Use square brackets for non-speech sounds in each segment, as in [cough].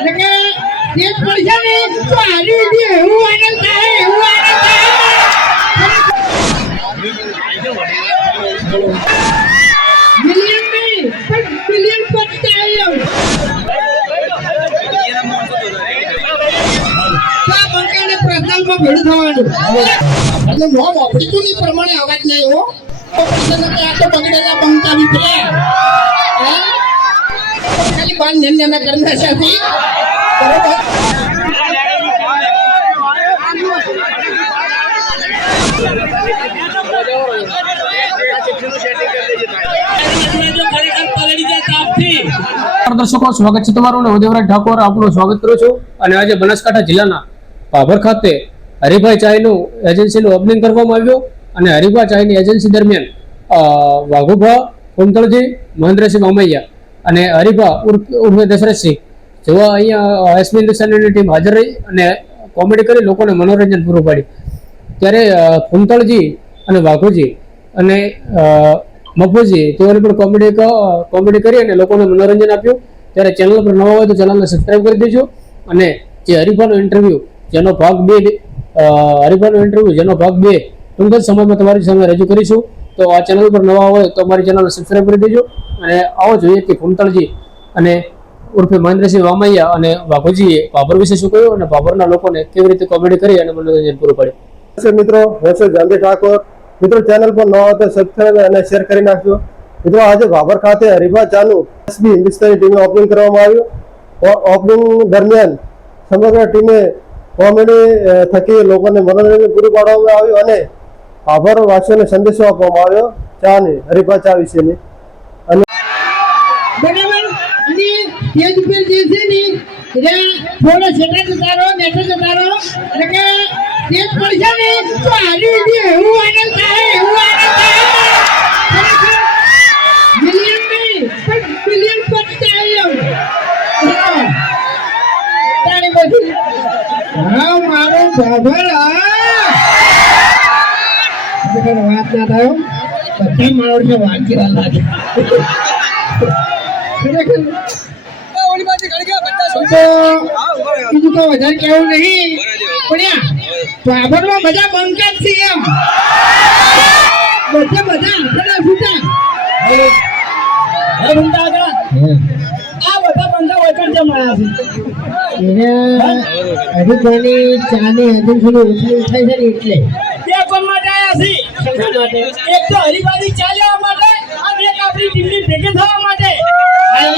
એટલે એક પડશે ને તો એવું એવું તો ની પ્રમાણે અવાજ નહીં હો. ઓપરેશન કે આ તો બગડેલા વિપર્યા હે? કરના છે બરોબર નમસ્કાર દર્શકો સ્વાગત છે તમારું હું દેવરાજ ઠાકોર આપનું સ્વાગત કરું છું. અને આજે બનાસકાંઠા જિલ્લાના પાભર ખાતે હરિભાઈ ચાયનું એજન્સીનું ઓપનિંગ કરવામાં આવ્યું અને હરિભાઈ ચાયની એજન્સી દરમિયાન વાઘુભા કુંતળજી, મહેન્દ્રસિંહ મામૈયા અને હરિભા ઉર્ફ દશરથસિંહ જોવા અહીંયા એસબી હિન્દુસ્તાનની ટીમ હાજર રહી અને કોમેડી કરી લોકોને મનોરંજન પૂરું પાડ્યું. ત્યારે અ, અને વાઘુજી અને મફુજી તેઓને પણ કોમેડી કોમેડી કરી અને લોકોને મનોરંજન આપ્યું. ત્યારે ચેનલ પર નવા હોય તો ચેનલને સબસ્ક્રાઇબ કરી દેજો. અને જે હરીફાનો ઇન્ટરવ્યૂ જેનો ભાગ બે હરીફાનો ઇન્ટરવ્યૂ જેનો ભાગ બે ટૂંક જ સમયમાં તમારી સામે રજૂ કરીશું. તો આ ચેનલ પર નવા હોય તો અમારી ચેનલને સબસ્ક્રાઇબ કરી દેજો. અને આવો જોઈએ કે ફૂમતળજી અને ઉર્ફે મહેન્દ્રસિંહ વામૈયા અને બાપુજીએ બાબર વિશે શું કહ્યું અને બાબરના લોકોને કેવી રીતે કોમેડી કરી અને મનોરંજન પૂરું પાડ્યું? મિત્રો, હું છું જાનકી ઠાકોર. મિત્રો ચેનલ પર નવા હોય તો સબસ્ક્રાઇબ અને શેર કરી નાખજો. મિત્રો, આજે ભાભર ખાતે હરિભા ચાલુ એસબી હિન્દુસ્તાની ટીમે ઓપનિંગ કરવામાં આવ્યું. ઓપનિંગ દરમિયાન સમગ્ર ટીમે કોમેડી થકી લોકોને મનોરંજન પૂરું પાડવામાં આવ્યું અને આભાર વાસીઓને સંદેશો આપવામાં આવ્યો. ચાની હરિભા ચા વિશેની બરાબર અને સ્ટેજ ઉપર છે ને એટલે થોડો છેટા જતા રહો, બેઠો જતા રહો. એટલે કે સ્ટેજ પડશે ને, તો હાલી દે એવું આનંદ થાય, એવું આનંદ થાય. મિલિયન નહીં પણ મિલિયન આવ્યો હા. તાળી બધી હા, મારો બાબર વાત ના થયો બધા માણસો વાંચી લાગે તો બીજું તો વધારે કેવું નહીં. પણ બાબરમાં બધા બંકાત છે એમ. બધા બધા આંખડા છૂટા. એને હજુ કોની ચાની હજુ સુધી ઓછલી ઉઠાઈ છે ને એટલે. બે કોણ માટે આયા છે? એક તો હરિભાઈ ચા લેવા માટે અને એક આપણી ટીમની ભેગી થવા માટે.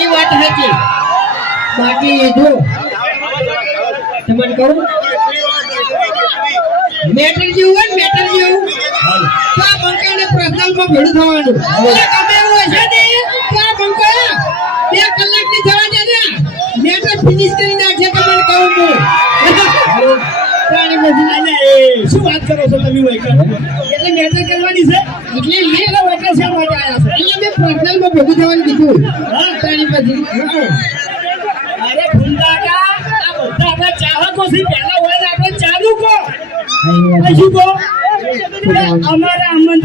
એ વાત સાચી. બાકી જો તમને કહું મેટર જેવું હોય મેટર જેવું તો આ બંકાને પ્રસ્તાવમાં ભેડું થવાનું. તમે એવું હશે ને તો આ બંકા બે કલાકની થવા દે ને. મેટર ફિનિશ કરી નાખશે તમને કહું હું શું વાત કરો છો તમે એટલે મેટર કરવાની છે? એટલે મેટર એટલે વૈકર શા માટે આવ્યા છે. અહીંયા મેં પ્રસ્તાવમાં ભેગું થવાનું કીધું. હા પ્રાણી બધી હોય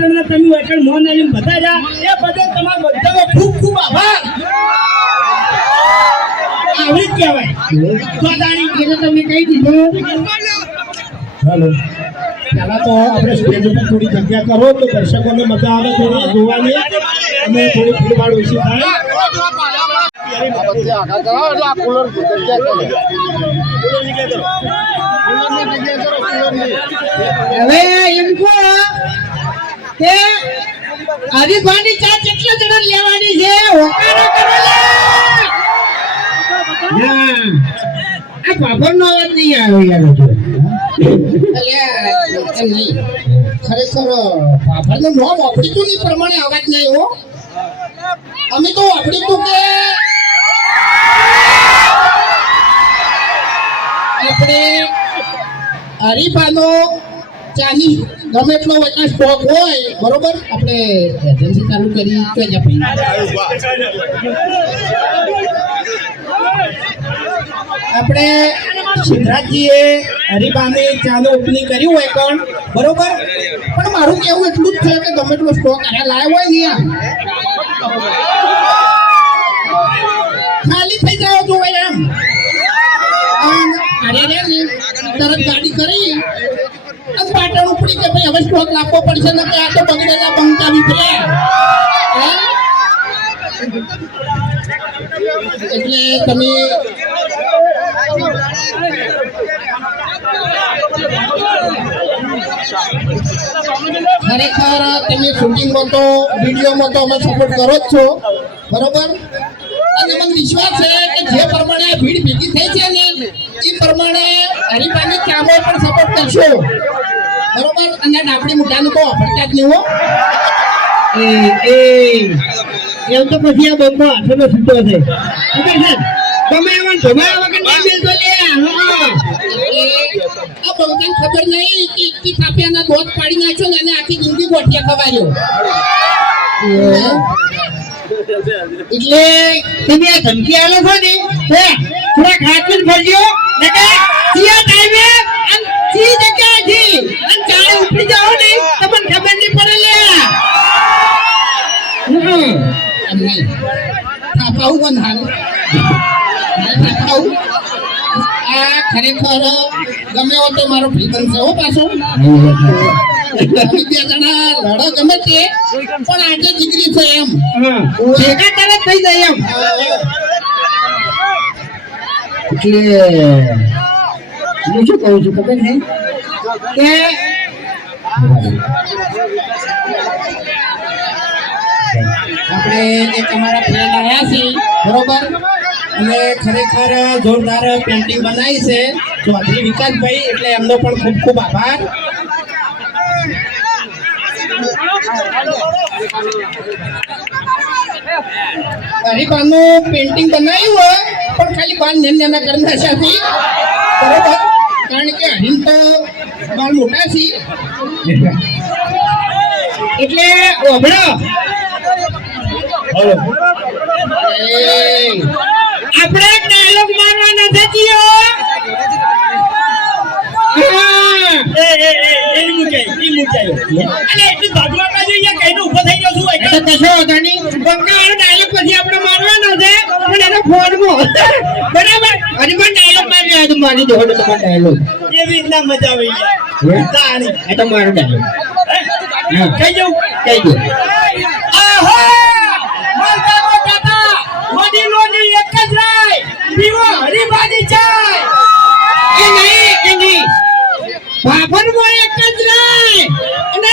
ને તમે વૈકર મોન આવીને બધા ખૂબ ખૂબ આભાર. આવી જ કહેવાય. તમે કહી દીધું. આપણે થોડી જગ્યા કરો તો દર્શકોને મજા આવે જોવાની અને થોડી ભીડભાડ ઓછી હવે એમ કહો કે હરિભાની ચા કેટલા જણા લેવાની છે હોકારો કરો ના આ અવાજ નહીં યાર નહીં. ખરેખર, પાપડનું નામ વાપરીતું નહીં, પ્રમાણે અવાજ નહીં, હો અમે તો વાપરીતું કે આપણે હરીફાનો ચાની ગમે એટલો વચના સ્ટોક હોય, બરોબર? આપણે એજન્સી ચાલુ કરી, તો જ આપણે. આપણે સિદ્ધરાજજીએ હરિભાને ચાનો ઓપનિંગ કર્યું હોય પણ, બરોબર? પણ મારું કહેવું એટલું જ છે કે ગમે એટલો સ્ટોક અહીંયા લાવ્યો હોય ને ખાલી થઈ જાવ જોવે એમ. તરત ગાડી કરી. અને પાટણ ઉપડી કે ભાઈ હવે સ્ટોક રાખવો પડશે ને કે આ તો બગડેલા બંકા વિપર્યા એટલે તમે ખરેખર તમે શૂટિંગમાં તો વિડીયોમાં તો અમે સપોર્ટ કરો જ છો. બરોબર? અને મને વિશ્વાસ છે કે જે પ્રમાણે ભીડ ભેગી થઈ છે ને એ પ્રમાણે હરિભાઈની કામો પણ સપોર્ટ કરશો. બરોબર? અને ડાબડી મુઠાનું તો વાપરતા જ નહીં હો. એ એ એમ તો પછી આ બંકો હાથેનો છૂટો છે. તમે એમાં ધમાયા વગર નહીં મિલતો લે આ બંકાને ખબર નહીં કે એકથી કાપિયાના દોત પાડી નાખ્યો ને એને આખી જિંદગી ગોઠિયા ખવાયો એટલે તમે આ ધમકી આલો છો ને, હે, થોડા ખાતું ફરજો નકા કયા ટાઈમે અને કઈ જગ્યાએથી અને ચાલે ઉપડી જાઓ ને, તમને ખબર નહીં પડે લે. હમ. એમ નહીં થાપાવું બંધાનું થાપાવું. આ ખરેખર ગમે તો મારો ફિલ્મ છે હો પાછો. બે જણા લડો ગમે તે પણ આજે દીકરી છે એમ. ભેગા તરત થઈ જાય એમ. એટલે હું શું કહું છું ખબર કે આપણે એક અમારા ફ્રેન્ડ આવ્યા છીએ બરોબર? અને ખરેખર જોરદાર પેન્ટિંગ બનાવી છે. ચૌધરી વિકાસભાઈ એટલે એમનો પણ ખૂબ ખૂબ આભાર. હરિભાનું પેન્ટિંગ બનાવ્યું હોય પણ ખાલી બાર નાના નેના કરી નાખ્યા છે બરોબર? કારણ કે હરિન તો બાળ મોટા છે. એટલે ઓભળો. એ. આપણે ડાયલોગ મારવાનો નથી જીઓ. હા. એ એ. અરે એટલી થઈ ગયો છું એટલે કશો નહીં ડાયલોગ પછી આપણે મારવાનો છે પણ એનો ફોનમાં બરાબર? હજી પણ ડાયલોગ મારી રહ્યા તો મારી દો તો તમારો ડાયલોગ એવી રીતના મજા આવી તાણી. આ તો મારો ડાયલોગ? કઈ જવું કહી દો આહો! વડીલોની એક જ રાય પીવો હરીબાની ચાય એ નહીં એ નહીં. બાબરમાં એક જ રાય અને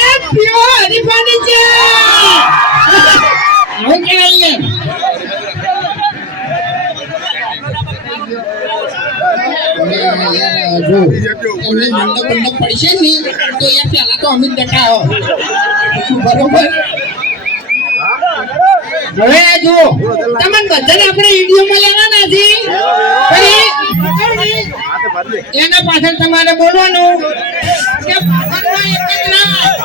હરીફાની છે આવું કહેવાય જો એમને મંડપ મંડપ પડશે ને તો એ પહેલા તો અમિત ડટાવો બરોબર હવે આ જુઓ તમને બધાને આપણે વિડીયોમાં લેવાના છે એના પાછળ તમારે બોલવાનું કે ભગવાનમાં એક જ રાત.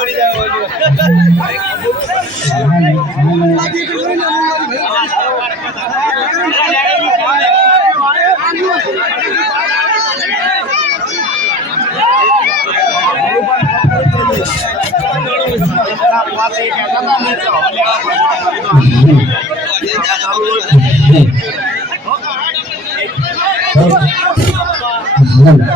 હલો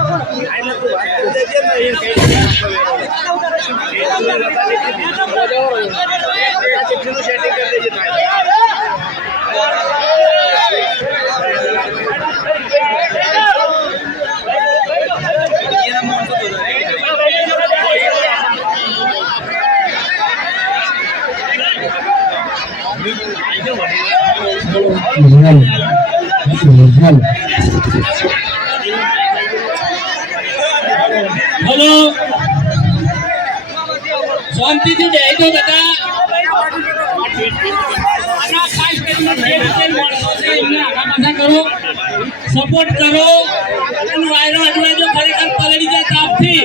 શાંતિથી બેહી તો બધા આના ખાસ કરીને જે રીતે માણસો છે એમને આગા સપોર્ટ કરો વાયરો આજુબાજુ ખરેખર પલડી જાય તાપથી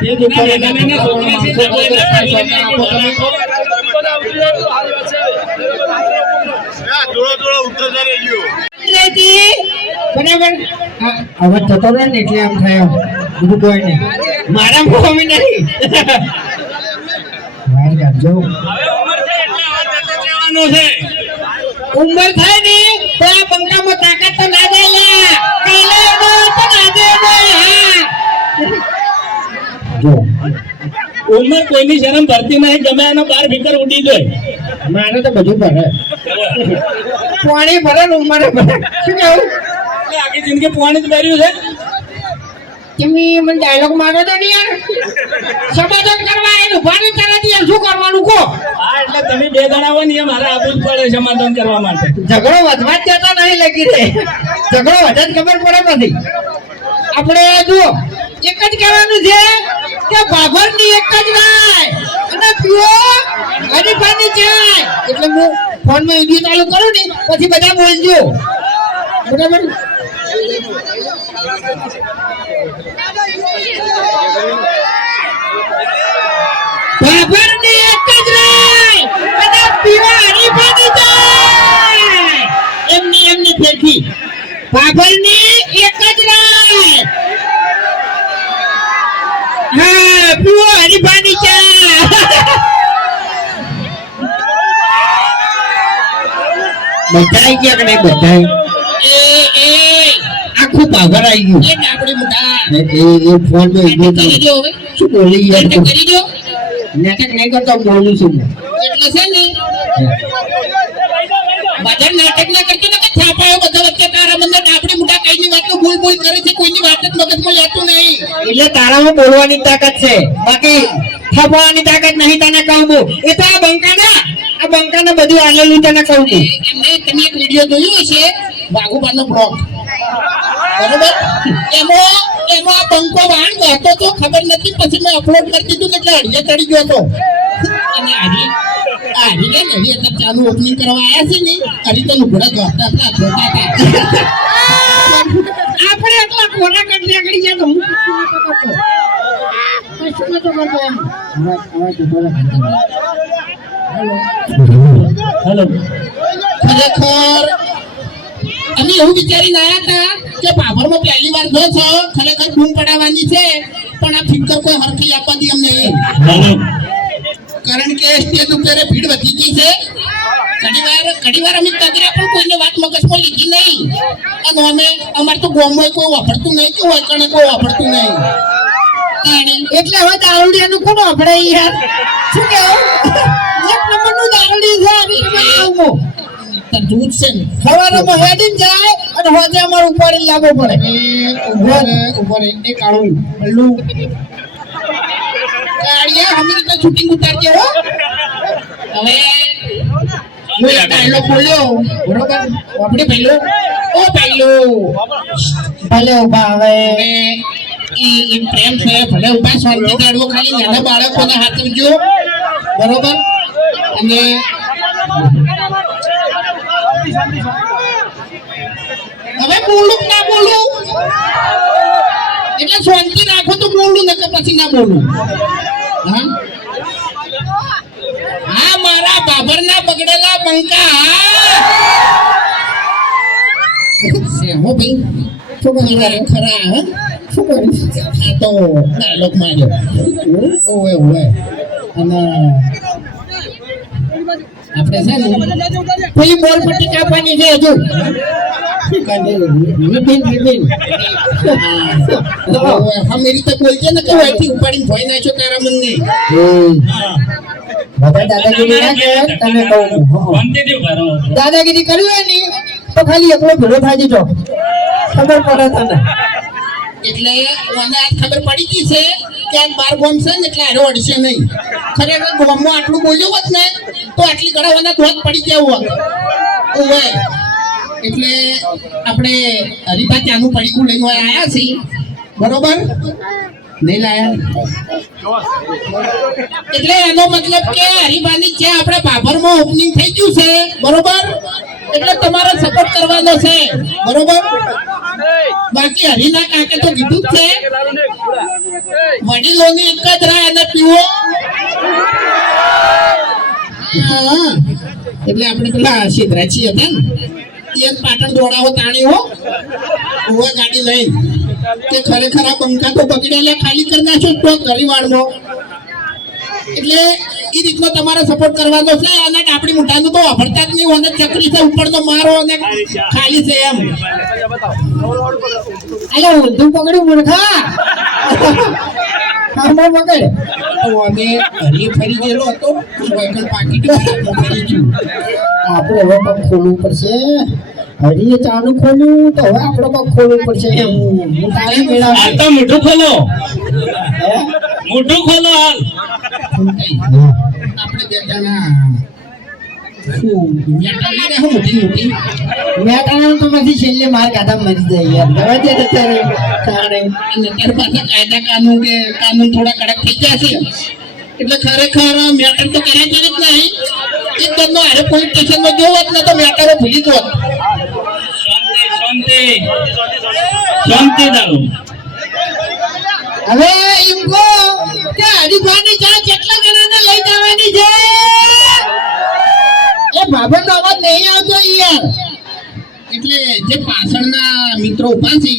તે છોકરા છે તમે તમે. બરાબર. આ થતો રહે ને એટલે આમ થાય બીજું કોઈ નહીં. મારા મોહમાં નહીં વાર કાઢજો ઉંમર હવે થાય ને તો આ બંકામાં તાકાત તો ના જાય. ઉંમર કોઈની શરમ ભરતી નહીં ગમે એનો બાર ભીતર ઉડી જાય. મારે તો બધું ભરે. [laughs] પાણી ભરે ને ઉમરે ભરે. શું કેવું? આખી જિંદગી પાણી જ ભર્યું છે? તમે મને ડાયલોગ મારો તો નહીં યાર. સમાધાન કરવા એનું ભારે તરત યાર શું કરવાનું કો હા એટલે તમે બે જણા હોય ને મારે આપવું જ પડે સમાધાન કરવા માટે. ઝઘડો વધવા જ જતો નહીં લગી રે ઝઘડો વધે જ ખબર પડે પછી આપણે જુઓ એક જ કહેવાનું છે કે બાભરની એક જ રાય. અને પીઓ હરીફાની ચાય. એટલે હું ફોનમાં વીડિયો ચાલુ કરો ને, પછી બધા બોલજો. બરાબર? એમની એમની ફેરથી બાભરની એક જ રાય. હા, પીવો હરીફાની ચા [laughs] બધાય ગયા કે નહીં બધાઈ આખું પાગળ આવી ગયું. એ મોટા. એ એ ફોન નો ઇમેજ કરી દો હવે. શું બોલી યાર કરી દો. નાટક નહીં કરતો બોલું છું. એટલે છે ને. બધા નાટક ના કરતો ને બધા વચ્ચે તારા મને ડાબડી મોટા કઈની વાતો બોલ બોલ કરે છે કોઈની વાત જ મગજમાં લેતું નહીં. એટલે તારામાં બોલવાની તાકાત છે. બાકી થવાની તાકાત નહીં તને કહું છું એ તો આ બંકાના આ બંકાને બધું આલેલું તને કહું છું એમને તમે એક વીડિયો જોયો હશે વાઘુબાનો બ્લોગ. બરોબર? એમાં એમાં આ બંકો વાણ ગયો તો ખબર નથી પછી મેં અપલોડ કરી દીધું એટલે અડીએ ચડી ગયો હતો અને હરી આ હરી ને અત્યારે ચાલુ ઓપનિંગ કરવા આવ્યા છે ને હરી તો લુગડા જોતા હતા જોતા હતા. આપણે એટલા ખોરાક કરી આગળ ગયા તો હું કશું નતો કરતો એમ. હેલો. ખરેખર અમે એવું વિચારીને આવ્યા હતા કે પાભરમાં પહેલી વાર જો છો ખરેખર બૂમ પડાવવાની છે પણ આ ફિકર કોઈ હરખી આપવા દે અમને કારણ કે સ્ટેજ ઉપર ભીડ વધી ગઈ છે. ઘણીવાર ઘણીવાર અમે તગરા પણ કોઈને વાત મગજમાં લીધી નહીં. અને અમે અમારે તો ગોમમાં કોઈ વાપરતું નહીં કે હોય કણે કોઈ વાપરતું નહીં. એટલે હવે દારૂડિયાનું કોણ વાપરે યાર? શું કેવું? એક નંબરનું દારૂડી છે આવી આવું તો દૂધ છે હેડીને જાય અને હોજે અમારે ઉપાડી લાવવો પડે. ઉપર ઉપર એ કાળું. પલ્લું કાળિયા અમે તો શૂટિંગ ઉતારજે હો. હવે હું એક ડાયલોગ બોલ્યો બરોબર? આપણે પહેલો? ઓ પહેલો. ભલે ઊભા હવે. ઈ પ્રેમ છે ભલે ઊભા શાંતિ કાઢવો ખાલી નાના બાળકોને હાથવજો બરોબર? અને હવે બોલું ના બોલું? એટલે શાંતિ રાખો તો બોલું નકર પછી ના બોલું. હા, મારા બાબરના બગડેલા બંકા હો. ભાઈ, શું ખરા, હા? શું અને આપણે છે ને બોલ પટ્ટી કાપવાની છે હજુ? નાખ્યો તારા મનને દાદાગીરી ના કરે તને કહું દાદાગીરી કર્યું હોય ને તો ખાલી એકલો ભેળો થાય જો ખબર પડે તને એટલે મને આ ખબર પડી ગઈ છે કે આ બાર ગોમ છે ને એટલે આરો અડશે નહીં ખરેખર ગોમમાં આટલું બોલ્યું હોત ને, તો આટલી ગળાવાના ધોધ પડી ગયા હોત. ઓવે એટલે આપણે હરિભા ત્યાંનું પડીકું લઈને આવ્યા છીએ. બરોબર? નહીં લાયા? એટલે એનો મતલબ કે હરિભાની જે આપણે બાભરમાં ઓપનિંગ થઈ ગયું છે, બરોબર? એટલે તમારે સપોર્ટ કરવાનો છે, બરોબર? બાકી હરિના કાકે તો કીધું જ છે, વડીલોની એક જ રાહ અને પીવો. એટલે આપણે પેલા સિદ્ધરાજી હતા ને. એ પાટણ દોડાવો તાણી હો. ઉવા ગાડી લઈ. કે ખરેખર આ બંકા તો બગડેલા ખાલી કરી નાખ્યો તો ગરીવાડમાં એટલે એ રીતનો તમારે સપોર્ટ કરવાનો છે અને આપણી મોટાનું તો વાપરતા જ નહીં અને ચકરી છે ઉપર તો મારો અને ખાલી છે એમ. અલે ઊંધું પકડ્યું મૂર્ખા. હરમો પકડ. અમે હરી ફરી ગયેલો હતો પાકીટ ફરી ગયું. આપણે હવે પણ ખોલવું પડશે. હરીએ ચાલુ ખોલ્યું તો હવે આપણે પણ ખોલવું પડશે. કે હું તારે આ મેળાવી તો મોઢું ખોલો. મોઢું ખોલો હાલ. આપણે બે જણા. શું હું મોટી મોટી? મેં તારા તો પછી છેલ્લે માર કાઢા મરી જાય યાર. દવા દે અત્યારે અત્યારે પાછા કાયદા કાનૂન કે કાનૂન થોડા કડક થઈ ગયા છે. એટલે ખરેખર મેટર તો કરે જ નહીં. એક દમનો હારે પોલીસ સ્ટેશનમાં જોવો જ ને તો મેટરો ભૂલી જોત શાંતિ શાંતિ. દારૂ. હવે એમ કહો કે હરીફાની ચા કેટલા જણાને લઈ જવાની છે? એ તો અવાજ નહીં આવતો યાર. એટલે જે પાછળના મિત્રો ઊભા છે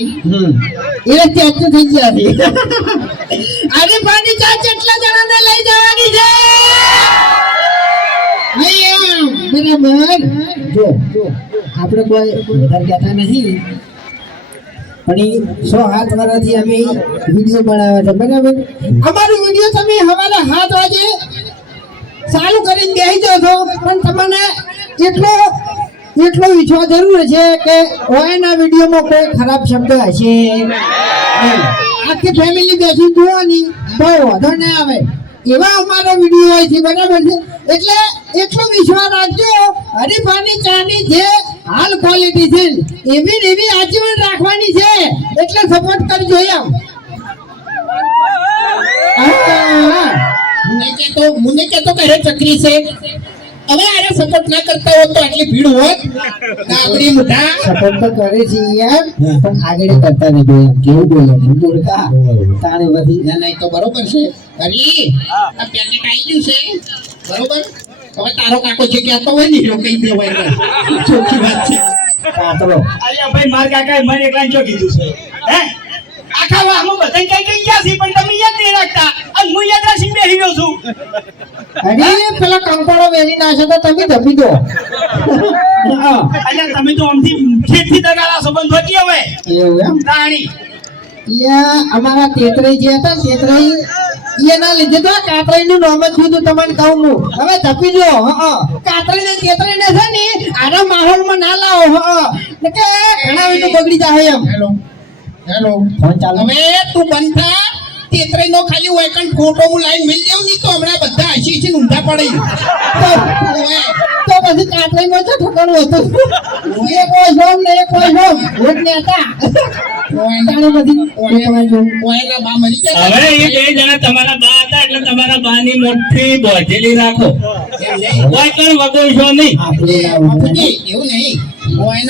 એ ત્યાંથી થઈ ગયા છે. હરીફાની ચા કેટલા જણાને લઈ જવાની છે? બરાબર જો આપણે કોઈ વધારે કહેતા નથી, પણ એ સો હાથ વાળાથી અમે વીડિયો બનાવ્યા છે, બરાબર? અમારું વીડિયો તમે અમારા હાથ વાગે ચાલુ કરીને બેસી જાઓ છો, પણ તમને એટલો એટલો વિશ્વાસ જરૂર છે કે ઓયના વિડીયોમાં કોઈ ખરાબ શબ્દ હશે. આખી ફેમિલી બેસી જોવાની બહુ વાંધો ના આવે. એવા અમારા વીડિયો હોય છે, બરાબર છે? એટલે એટલો વિશ્વાસ રાખજો, હરીફાની ચાની જે હાલ ક્વોલિટી છે, એવી એવી આજીવન રાખવાની છે, એટલે સપોર્ટ કરજો એમ. મને કે તો કહેતો કે તો કહેતો કે અરે ચકરી છે. હવે અરે સપોર્ટ ના કરતા હોત તો આટલી ભીડ હોત સપોર્ટ તો કરે છે યાર પણ આગળ કરતા નહીં જોઈએ કેવું બોલે? મૂર્ખા. તાણે બધી ના નહીં તો બરોબર છે. હરી આ પેકેટ આવી ગયું છે? બરોબર? હવે તારો કાકો જે કહેતો હોય ને એ કહી દેવાય ચોખ્ખી વાત છે. કાતરો અલ્યા ભાઈ માર કાકાએ મને એકલા જો કીધું છે. હે? આખા વાહમાં બધા કઈ કઈ ગયા છે પણ તમે યાદ નહીં રાખતા. અને હું યાદ રાખીને બેસી ગયો છું. અરે પેલા કંકોડો વેરી નાખે તો તમે ધપી દો. હા, અલ્યા તમે તો આમથી ખેતથી દગાડા સંબંધ હોતી હવે? એવું એમ? રાણી. યા અમારા તેતરાઈ જે હતા ને તેતરાઈ એના લીધે તો કાતરાઈ નું નામ જ કીધું તમને કહું હું. હવે ધપી જો કાતરાઈ ને તેતરાઈ ને છે ને આના માહોલમાં ના લાવો હા કે ઘણા વીડિયો બગડી જાય એમ. હેલો. ફોન ચાલુ. હવે તું બંધ થા. નો ખાલી હોય કણ ફોટો હું લાઈન મિલ જાઉં નહીં તો હમણાં બધા હસી છે ઊંધા પડી. તો પછી કાતરાઈ માં શું ઠકાણું હતું? એક કોઈ જોમ ને એક કોઈ જોમ. એક ને. હતા ઓએ, તાણે બધી ઓય જોમ ઓએના બા મરી ગયા. એ બે જણા તમારા બા હતા એટલે તમારા બાની મોટી રાખો. નહીં. નહીં. એ, બાપુજી, એવું નહીં.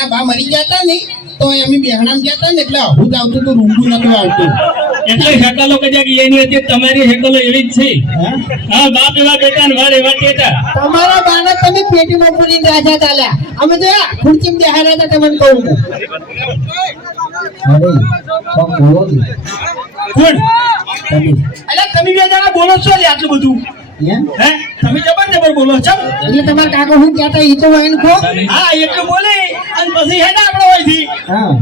બા મરી ગયા હતા ને તો અમે બેહણામ ગયા હતા ને એટલે આવું જ આવતું હતું રૂંગું નતું આવતું. એટલે શકલો કજાક એની હતી તમારી હેકલો એવી જ છે. હા? બાપ એવા બેટા ને વાર એવા ટેટા તમારા બાળક તમે પેટીમાં પૂરી રાજા ચાલ્યા. અમે તો ખુરચી બેહાડ્યા હતા તમને કહું કોણ. અલ્યા તમે બે જણા બોલો છો આટલું બધું? તમે જબર જબર બોલો છો? એટલે તમારા કાકા શું કહેતા એ તો વાઈન કહો. હા એટલું બોલે અને પછી હેડા આપણે હોયથી હા.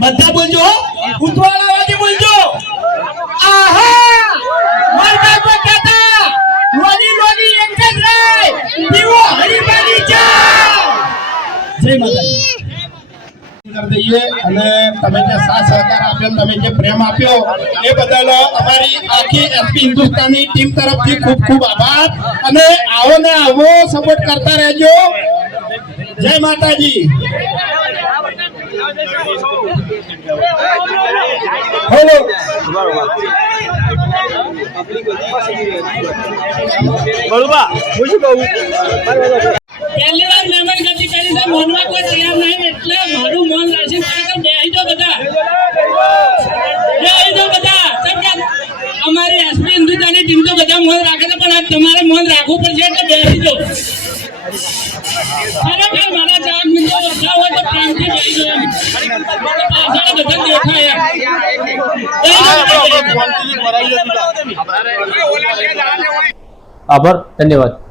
બધા બોલજો હો. ઉતવાળા અવાજે બોલજો. આહા! મરતા બાપ કહેતા લોની લોની એક જ રહે દીવો હરીફાની જા જય! માતા કરી દઈએ અને તમે જે સાથ સહકાર આપ્યો તમે જે પ્રેમ આપ્યો એ બદલ અમારી આખી એસપી હિન્દુસ્તાની ટીમ તરફથી ખૂબ ખૂબ આભાર. અને આવો ને આવો સપોર્ટ કરતા રહેજો. જય માતાજી. હેલો પહેલી વાર મહેમાન ગતિ કરી છે. મોનમાં કોઈ તૈયાર નહીં એટલે મારું મન રાખી ખરેખર બેહી દો બધા. બેહી દો બધા. અમારી એસપી હિન્દુસ્તાની ટીમ તો બધા મોન રાખે છે પણ આ તમારે મોન રાખવું પડશે એટલે બેસી જાઓ આભાર ધન્યવાદ.